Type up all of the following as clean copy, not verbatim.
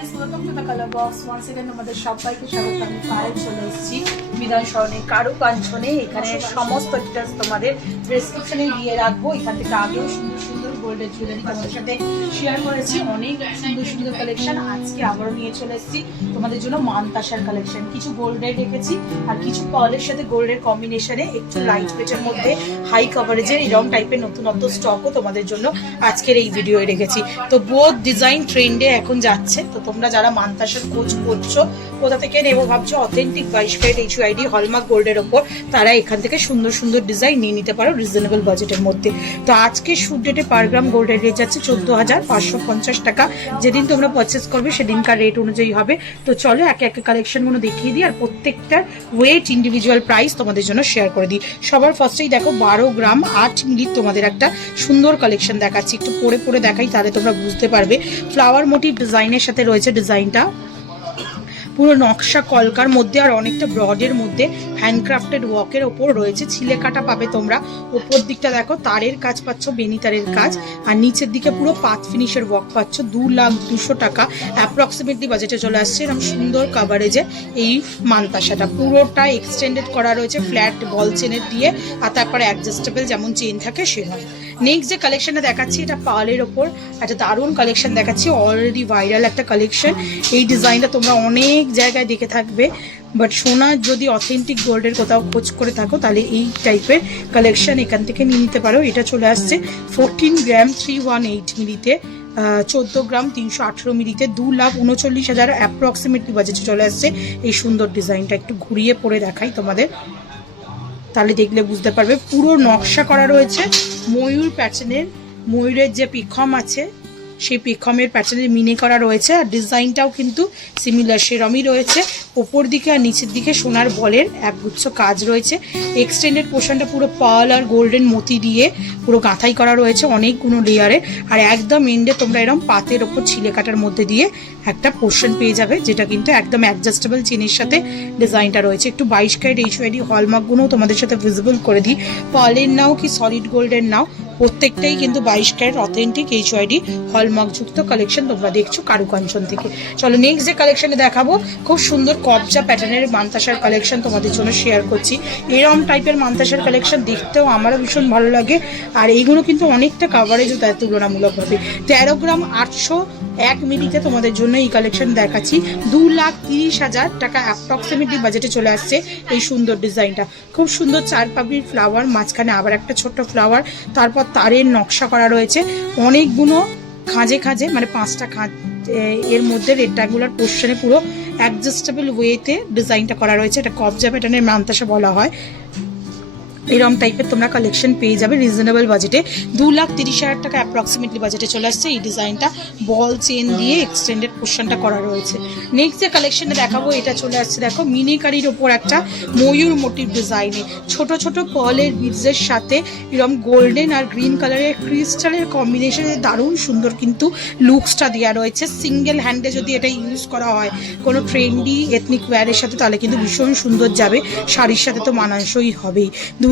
Guys, welcome to the colour box. Once again তোমাদের সবাইকে স্বাগত। আমি পায়েল চলে এসেছি বিধান সরণি কারুকাঞ্চনে। এখানে সমস্ত ডিটেলস তোমাদের ডেসক্রিপশনে দিয়ে রাখবো। এখান থেকে আগেও সুন্দর সুন্দর গোল্ডের জুয়েলারি তোমাদের সাথে শেয়ার করেছি, অনেক সুন্দর সুন্দর কালেকশন। আজকে আবারও নিয়ে চলে এসেছি তোমাদের জন্য মানতাসার কালেকশন। কিছু গোল্ডের রেখেছি আর কিছু পার্লের সাথে গোল্ডের কম্বিনেশনে একটু লাইট ওয়েটের মধ্যে হাই কভারেজের এরকম টাইপের নতুনত্ব স্টকও তোমাদের জন্য আজকের এই ভিডিওয়ে রেখেছি। তো বোথ ডিজাইন ট্রেন্ডে এখন যাচ্ছে। তো তোমরা যারা মানতাসার খোঁজ করছো, কোথা থেকে নেবো ভাবছো, অথেন্টিক 22 ক্যারেট HUID হলমার্ক গোল্ডের ওপর, তারা এখান থেকে সুন্দর সুন্দর ডিজাইন নিয়ে নিতে পারো রিজনেবল বাজেটের মধ্যে। তো আজকে শুট ডেটে পার গ্রাম গোল্ডের রেট যাচ্ছে 14,550 টাকা। যেদিন তোমরা পারচেস করবে সেদিনকার রেট অনুযায়ী হবে। তো চলো একে একে কালেকশনগুলো দেখিয়ে দিই আর প্রত্যেকটার ওয়েট ইন্ডিভিজুয়াল প্রাইস তোমাদের জন্য শেয়ার করে দিই। সবার ফার্স্টেই দেখো 12 গ্রাম 8 মিনিট তোমাদের একটা সুন্দর কালেকশন দেখাচ্ছি। একটু পরে পরে দেখাই, তাহলে তোমরা বুঝতে পারবে। ফ্লাওয়ার মোটিভ ডিজাইনের সাথে রয়েছে ডিজাইনটা, পুরো নকশা কলকার মধ্যে আর অনেকটা ব্রডের মধ্যে হ্যান্ডক্রাফটেড ওয়ার্কের ওপর রয়েছে। ছিলে কাটা পাবে তোমরা। ওপর দিকটা দেখো তারের কাজ পাচ্ছ, বেনি তারের কাজ, আর নিচের দিকে পুরো পাত ফিনিশের ওয়ার্ক পাচ্ছ। 2,02,000 টাকা অ্যাপ্রক্সিমেটলি বাজেটে চলে আসছে। এরকম সুন্দর কাভারেজে এই মানতাসাটা পুরোটা এক্সটেন্ডেড করা রয়েছে ফ্ল্যাট বল চেনের দিয়ে, আর তারপরে অ্যাডজাস্টেবল যেমন চেন থাকে সেভাবে। নেক্সট যে কালেকশনটা দেখাচ্ছি, এটা পার্লের ওপর একটা দারুণ কালেকশন দেখাচ্ছি, অলরেডি ভাইরাল একটা কালেকশন। এই ডিজাইনটা তোমরা অনেক জায়গায় দেখে থাকবে, বাট সোনার যদি অথেন্টিক গোল্ডের কোথাও খোঁজ করে থাকো তাহলে এই টাইপের কালেকশন এখান থেকে নিয়ে নিতে পারো। এটা চলে আসছে 14 গ্রাম 318 মিলিতে, 14 গ্রাম 318 মিলিতে, 2,39,000 অ্যাপ্রক্সিমেটলি বাজেটে চলে আসছে এই সুন্দর ডিজাইনটা। একটু ঘুরিয়ে পরে দেখাই তোমাদের, তাহলে দেখলে বুঝতে পারবে। পুরো নকশা করা রয়েছে ময়ূর প্যাটার্নের, ময়ূরের যে পিখম আছে সেই পিখমের প্যাটার্নের মিনে করা রয়েছে, আর ডিজাইনটাও কিন্তু সিমিলার সেরমই রয়েছে। ওপর দিকে আর নিচের দিকে সোনার বলের একগুচ্ছ কাজ রয়েছে। এক্সটেন্ডেড পোর্শনটা পুরো পার্ল আর গোল্ডেন মতি দিয়ে পুরো গাঁথাই করা রয়েছে অনেকগুলো লেয়ারে, আর একদম এন্ডে তোমরা এরকম পাতের ওপর ছিলে কাটার মধ্যে দিয়ে একটা পোর্শন পেয়ে যাবে, যেটা কিন্তু একদম অ্যাডজাস্টেবল চেনের সাথে ডিজাইনটা রয়েছে। একটু 22 ক্যারেট HUID হলমার্কগুলোও তোমাদের সাথে ভিজিবল করে দিই। পার্লের নাও কি সলিড গোল্ডের নাও, প্রত্যেকটাই কিন্তু 22 ক্যারেট অথেন্টিক HUID হলমার্কযুক্ত কালেকশন তোমরা দেখছো কারুকাঞ্চন থেকে। চলো নেক্সট যে কালেকশনে দেখাবো, খুব সুন্দর কবজা প্যাটার্নের মানতাসার কালেকশন তোমাদের জন্য শেয়ার করছি। এরকম টাইপের মানতাসার কালেকশন দেখতেও আমারও ভীষণ ভালো লাগে, আর এইগুলো কিন্তু অনেকটা কাভারেজও তার তুলনামূলকভাবে। 13 গ্রাম 801 মিলিতে তোমাদের জন্য এই কালেকশন দেখাচ্ছি। 2,30,000 টাকা অ্যাপ্রক্সিমেটলি বাজেটে চলে আসছে এই সুন্দর ডিজাইনটা। খুব সুন্দর 4 পাপড়ির ফ্লাওয়ার, মাঝখানে আবার একটা ছোট্ট ফ্লাওয়ার, তারপর তারের নকশা করা রয়েছে অনেকগুলো খাঁজে খাঁজে, মানে 5টা খাঁজ এর মধ্যে রেক্ট্যাঙ্গুলার পোর্শনে পুরো অ্যাডজাস্টেবল ওয়েতে ডিজাইনটা করা রয়েছে। এটা কবজা প্যাটার্নের মানতাসা বলা হয়। এরকম টাইপের তোমরা কালেকশন পেয়ে যাবে রিজনেবল বাজেটে। 2,30,000 টাকা অ্যাপ্রক্সিমেটলি বাজেটে চলে আসছে এই ডিজাইনটা। বল চেন দিয়ে এক্সটেন্ডেড পোর্শনটা করা রয়েছে। নেক্সট যে কালেকশনে দেখাবো, এটা চলে আসছে দেখো মিনিকারির ওপর একটা ময়ূর মোটিভ ডিজাইনে, ছোট ছোট পার্লের বিডসের সাথে এরকম গোল্ডেন আর গ্রিন কালারের ক্রিস্টালের কম্বিনেশনে দারুণ সুন্দর কিন্তু লুকসটা দেওয়া রয়েছে। সিঙ্গেল হ্যান্ডে যদি এটা ইউজ করা হয় কোনো ট্রেন্ডি এথনিক ওয়্যারের সাথে, তাহলে কিন্তু ভীষণ সুন্দর যাবে। শাড়ির সাথে তো মানানসই হবেই।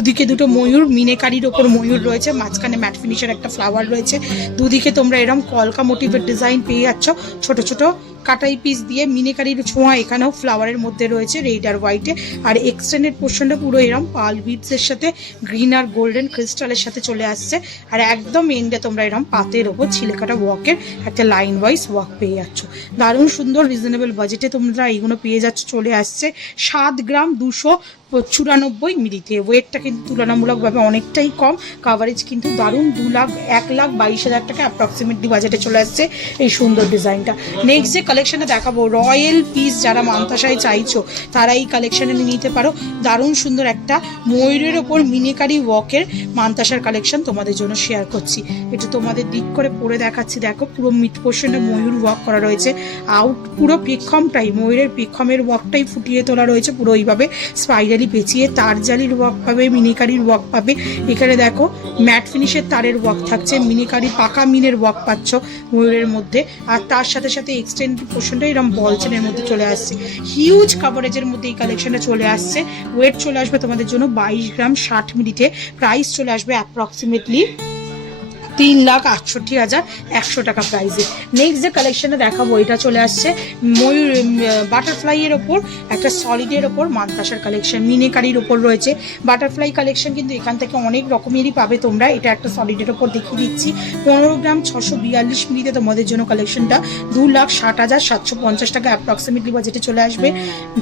দুদিকে দুটো ময়ূর, মিনেকারির ওপর ময়ূর রয়েছে, মাঝখানে ম্যাট ফিনিশের একটা ফ্লাওয়ার রয়েছে। দুদিকে তোমরা এরকম কলকা মোটিভের ডিজাইন পেয়ে যাচ্ছ, ছোট ছোট কাটাই পিস দিয়ে মিনেকারির ছোঁয়া এখানেও ফ্লাওয়ারের মধ্যে রয়েছে রেড আর হোয়াইটে। আর এক্সটেন্ডেড পোর্শনটা পুরো এরকম পার্ল বিডসের সাথে গ্রিন আর গোল্ডেন ক্রিস্টালের সাথে চলে আসছে, আর একদম এন্ডে তোমরা এরকম পাতের ওপর ছিলে কাটা ওয়ার্কের একটা লাইন ওয়াইজ ওয়ার্ক পেয়ে যাচ্ছ। দারুণ সুন্দর রিজনেবল বাজেটে তোমরা এইগুলো পেয়ে যাচ্ছ। চলে আসছে 7 গ্রাম 294 মিলিতে। ওয়েটটা কিন্তু তুলনামূলকভাবে অনেকটাই কম, কাভারেজ কিন্তু দারুণ। 1,22,000 টাকা অ্যাপ্রক্সিমেটলি বাজেটে চলে আসছে এই সুন্দর ডিজাইনটা। নেক্সট যে কালেকশনে দেখাবো, রয়্যাল পিস যারা মানতাসায় চাইছো তারা এই কালেকশনে নিতে পারো। দারুণ সুন্দর একটা ময়ূরের ওপর মিনিকারি ওয়ার্কের মানতাসার কালেকশন তোমাদের জন্য শেয়ার করছি। একটু তোমাদের দিক করে পরে দেখাচ্ছি। দেখো পুরো মিড পোর্শনে ময়ূর ওয়ার্ক করা রয়েছে, আউট পুরো পিখমটাই ময়ূরের পিখমের ওয়ার্কটাই ফুটিয়ে তোলা রয়েছে পুরো এইভাবে স্পাইরালি পেঁচিয়ে। তার জালির ওয়ার্ক পাবে, মিনিকারির ওয়ার্ক পাবে। এখানে দেখো ম্যাট ফিনিশের তারের ওয়ার্ক থাকছে, মিনিকারি পাকা মিনের ওয়ার্ক পাচ্ছ ময়ূরের মধ্যে, আর তার সাথে সাথে এক্সটেন্ড পোর্শনটা এরকম বল চেনের মধ্যে চলে আসছে। হিউজ কাভারেজের মধ্যে এই কালেকশনটা চলে আসছে। ওয়েট চলে আসবে তোমাদের জন্য 22 গ্রাম 60 মিলিতে। প্রাইস চলে আসবে অ্যাপ্রক্সিমেটলি 3,68,100 টাকা প্রাইসে। নেক্সট যে কালেকশনটা দেখাবো এটা চলে আসছে ময়ূর বাটারফ্লাইয়ের ওপর একটা সলিডের ওপর মান্তাসার কালেকশন, মিনেকারির ওপর রয়েছে বাটারফ্লাই কালেকশন, কিন্তু এখান থেকে অনেক রকমেরই পাবে তোমরা। এটা একটা সলিডের ওপর দেখিয়ে দিচ্ছি, 15 গ্রাম 642 মিলিতে তোমাদের জন্য কালেকশনটা 2,60,750 টাকা অ্যাপ্রক্সিমেটলি বাজেটে চলে আসবে।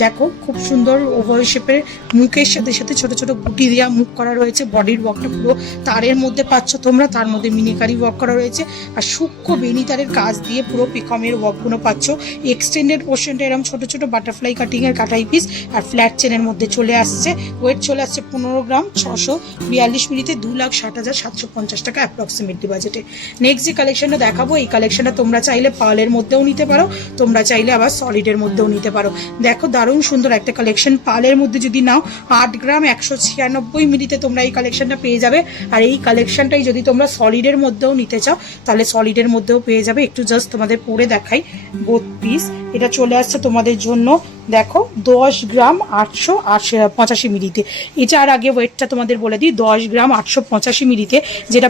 দেখো খুব সুন্দর ওভার শেপের মুখের সাথে সাথে ছোট ছোট গুটি দেওয়া মুখ করা রয়েছে, বডির ওয়ার্কটা পুরো তারের মধ্যে পাচ্ছ তোমরা, তার মধ্যে মিনিকারি ওয়ার্ক করা রয়েছে আর সূক্ষ্ম বেনি তারের কাজ দিয়ে পুরো পিকমের ওয়ার্কগুলো পাচ্ছ। এক্সটেন্ডেড পোর্শনটা এরকম ছোট ছোট বাটারফ্লাই কাটিং এর কাটাই পিস আর ফ্ল্যাট চেনের মধ্যে চলে আসছে। ওয়েট চলে আসছে 15 গ্রাম 642 মিলিতে 2,60,750 টাকা অ্যাপ্রক্সিমেটলি বাজেটে। নেক্সট যে কালেকশনটা দেখাবো এই কালেকশনটা তোমরা চাইলে পার্লের মধ্যেও নিতে পারো, তোমরা চাইলে আবার সলিডের মধ্যেও নিতে পারো। দেখো দারুণ সুন্দর একটা কালেকশন, পার্লের মধ্যে যদি নাও 8 গ্রাম 196 মিলিতে তোমরা এই কালেকশনটা পেয়ে যাবে। আর এই কালেকশনটাই যদি তোমরা সলিডের মধ্যেও নিতে চাও তাহলে সলিডের মধ্যেও পেয়ে যাবে। একটু জাস্ট তোমাদের পরে দেখাই বোথ পিস। এটা চলে আসছে তোমাদের জন্য দেখো 10 গ্রাম 885 মিলিতে। এটার আগে ওয়েটটা তোমাদের বলে দিই, 10 গ্রাম 885 মিলিতে যেটা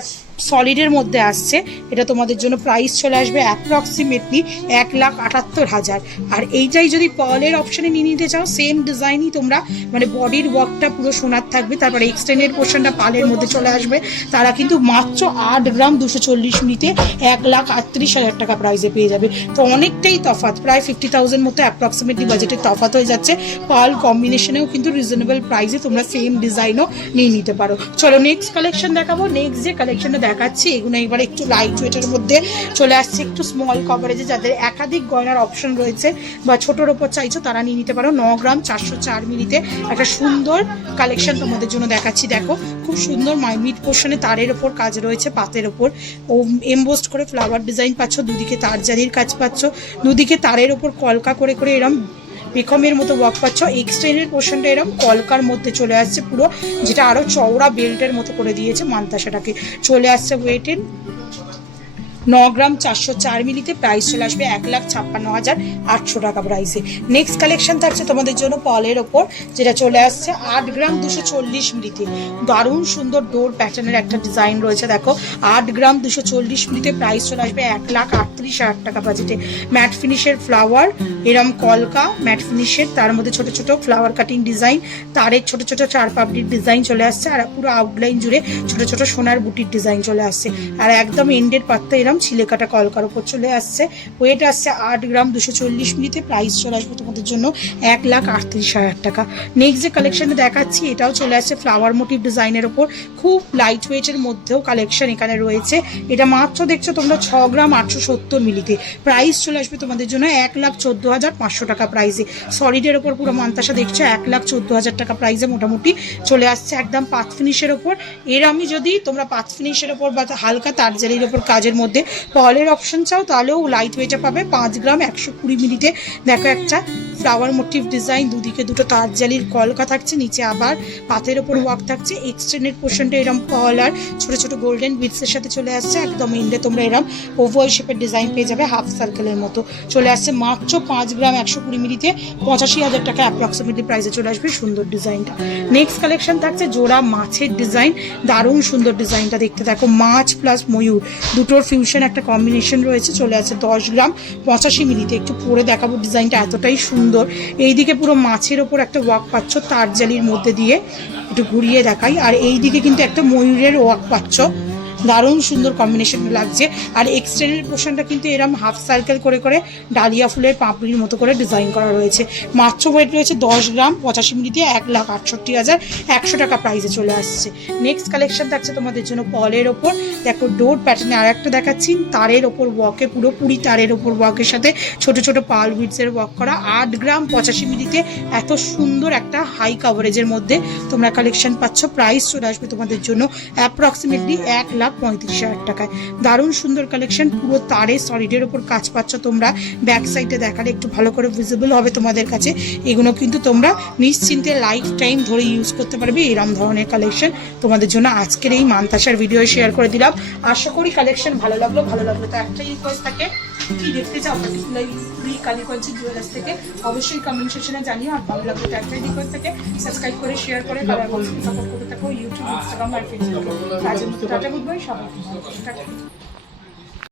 সলিডের মধ্যে আসছে এটা তোমাদের জন্য প্রাইস চলে আসবে অ্যাপ্রক্সিমেটলি 1,78,000। আর এইটাই যদি পার্লের অপশনে নিয়ে নিতে চাও সেম ডিজাইনই তোমরা, মানে বডির ওয়ার্কটা পুরো সোনার থাকবে, তারপরে এক্সটেন্ডেড পোর্শনটা পার্লের মধ্যে চলে আসবে, তারা কিন্তু মাত্র 8 গ্রাম 240 মিলিতে 1,38,000 টাকা প্রাইসে পেয়ে যাবে। তো অনেকটাই তফাৎ, প্রায় 50,000 মতো অ্যাপ্রক্সিমেটলি বাজেটের তফাৎ হয়ে যাচ্ছে। পার্ল কম্বিনেশনেও কিন্তু রিজনেবল প্রাইসে তোমরা সেম ডিজাইনও নিয়ে নিতে পারো। চলো নেক্সট কালেকশন দেখাবো। নেক্সট যে কালেকশনটা দেখাচ্ছি এগুলো এবার একটু লাইট ওয়েটের মধ্যে চলে আসছে, একটু স্মল কভারেজে, যাদের একাধিক গয়নার অপশন রয়েছে বা ছোটোর ওপর চাইছো তারা নিয়ে নিতে পারো। 9 গ্রাম 404 মিলিতে একটা সুন্দর কালেকশন তোমাদের জন্য দেখাচ্ছি। দেখো খুব সুন্দর মিড পোর্শনে তারের ওপর কাজ রয়েছে, পাতের ওপর ও এমবোস্ট করে ফ্লাওয়ার ডিজাইন পাচ্ছ, দুদিকে তার জারির কাজ পাচ্ছ, দুদিকে তারের ওপর কলকা করে করে এরম পিকমের মতো ওয়ার্ক পাচ্ছ। এক্সটেন্ডেড পোর্শনটা এরকম কলকার মধ্যে চলে আসছে পুরো, যেটা আরো চওড়া বেল্টের মতো করে দিয়েছে মান্তাসাটাকে। চলে আসছে ওয়েটের 9 গ্রাম 404 মিলিতে, প্রাইস চলে আসবে 1,56,800 টাকা প্রাইসে। নেক্সট কালেকশন থাকছে তোমাদের জন্য পার্লের ওপর, যেটা চলে আসছে 8 গ্রাম 240 মিলিতে। দারুণ সুন্দর ডোর প্যাটার্নের একটা ডিজাইন রয়েছে। দেখো 8 গ্রাম 240 মিলিতে, প্রাইস চলে আসবে 1,38,000 টাকা বাজেটে। ম্যাট ফিনিশের ফ্লাওয়ার এরম কলকা ম্যাট ফিনিশের, তার মধ্যে ছোট ছোট ফ্লাওয়ার কাটিং ডিজাইন, তারের ছোট ছোট চার পাপড়ির ডিজাইন চলে আসছে, আর পুরো আউটলাইন জুড়ে ছোট ছোট সোনার বুটির ডিজাইন চলে আসছে, আর একদম এন্ডের পাত্তা এরম ছিলে কাটা কলকার উপর চলে আসছে। ওয়েট আসছে 8 গ্রাম 240 মিলিতে, প্রাইস চলে আসবে তোমাদের জন্য 1,38,000 টাকা। নেক্সট যে কালেকশনটা দেখাচ্ছি এটাও চলে আসছে ফ্লাওয়ার মোটিভ ডিজাইনের ওপর, খুব লাইট ওয়েটের মধ্যেও কালেকশন এখানে রয়েছে। এটা মাত্র দেখছো তোমরা 6 গ্রাম 870 মিলিতে, প্রাইস চলে আসবে তোমাদের জন্য 1,14,500 টাকা প্রাইসে। সলিডের ওপর পুরো মান্তাসা দেখছো 1,14,000 টাকা প্রাইসে মোটামুটি চলে আসছে, একদম পাত ফিনিশের ওপর। এর আমি যদি তোমরা পাত ফিনিশের ওপর বা হালকা তারজারির ওপর কাজের মধ্যে পার্লের অপশন চাও তাহলেও লাইট ওয়েটে পাবে। 5 গ্রাম 120 মিলিতে দেখো একটা ফ্লাওয়ার মোটিভ ডিজাইন, দুদিকে দুটো তারজালির কলকা থাকছে, নিচে আবার পাতের ওপর ওয়ার্ক থাকছে। এক্সটেন্ডেড পোর্শনটা এরম পার্ল আর ছোট ছোট গোল্ডেন বিটসের সাথে চলে আসছে। একদম এন্ডে তোমরা এরম ওভাল শেপের ডিজাইন পেয়ে যাবে, হাফ সার্কেলের মতো চলে আসছে। মাত্র 5 গ্রাম 120 মিলিতে 85,000 টাকা অ্যাপ্রক্সিমেটলি প্রাইসে চলে আসবে সুন্দর ডিজাইনটা। নেক্সট কালেকশন থাকছে জোড়া মাছের ডিজাইন, দারুণ সুন্দর ডিজাইনটা দেখতে। দেখো মাছ প্লাস ময়ূর দুটোর ফিউশন একটা কম্বিনেশন রয়েছে, চলে আসছে 10 গ্রাম 85 মিলিতে। একটু পরে দেখাবো ডিজাইনটা, এতটাই সুন্দর। এইদিকে পুরো মাছের ওপর একটা ওয়ার্ক পাচ্ছ তারজালির মধ্যে দিয়ে, একটু ঘুরিয়ে দেখাই, আর এইদিকে কিন্তু একটা ময়ূরের ওয়ার্ক পাচ্ছ, দারুণ সুন্দর কম্বিনেশন লাগছে। আর এক্সটেন্ডেড পোর্শনটা কিন্তু এরম হাফ সার্কেল করে করে ডালিয়া ফুলের পাপড়ির মতো করে ডিজাইন করা রয়েছে। মাত্র ওয়েট রয়েছে 10 গ্রাম 85 মিলিতে, 1,68,100 টাকা প্রাইসে চলে আসছে। নেক্সট কালেকশন থাকছে তোমাদের জন্য পার্লের ওপর। দেখো ডোর প্যাটার্নে আর একটা দেখাচ্ছি, তারের ওপর ওয়ার্কে, পুরোপুরি তারের ওপর ওয়ার্কের সাথে ছোট ছোট পার্ল বিডসের ওয়ার্ক করা। 8 গ্রাম 85 মিলিতে এত সুন্দর একটা হাই কাভারেজের মধ্যে তোমরা কালেকশন পাচ্ছ। প্রাইস চলে আসবে তোমাদের জন্য অ্যাপ্রক্সিমেটলি 1,35,000 টাকায়। দারুণ সুন্দর কালেকশন, পুরো তারে সলিডের ওপর কাজ পাচ্ছ তোমরা। ব্যাক সাইডে দেখালে একটু ভালো করে ভিজিবল হবে তোমাদের কাছে। এগুলো কিন্তু তোমরা নিশ্চিন্তে লাইফ টাইম ধরে ইউজ করতে পারবে। এরম ধরনের কালেকশন তোমাদের জন্য আজকের এই মান্তাসার ভিডিও শেয়ার করে দিলাম। আশা করি কালেকশন ভালো লাগলো তো একটাই রিকোয়েস্ট থাকে, কি দেখতে চাও পার্টিকুলারলি কালীগঞ্জের জুয়েলার্স থেকে অবশ্যই কমেন্ট সেকশনে জানিও। আর ভালো লাগলো তো একটাই রিকোয়েস্ট থাকে, সাবস্ক্রাইব করে শেয়ার করে সাপোর্ট করতে থাকো ইউটিউব, ইনস্টাগ্রাম আর ফেসবুকে। আজের মতো টাটা, গুড বাই। সবাইকে ভালো থেকো। টাটা।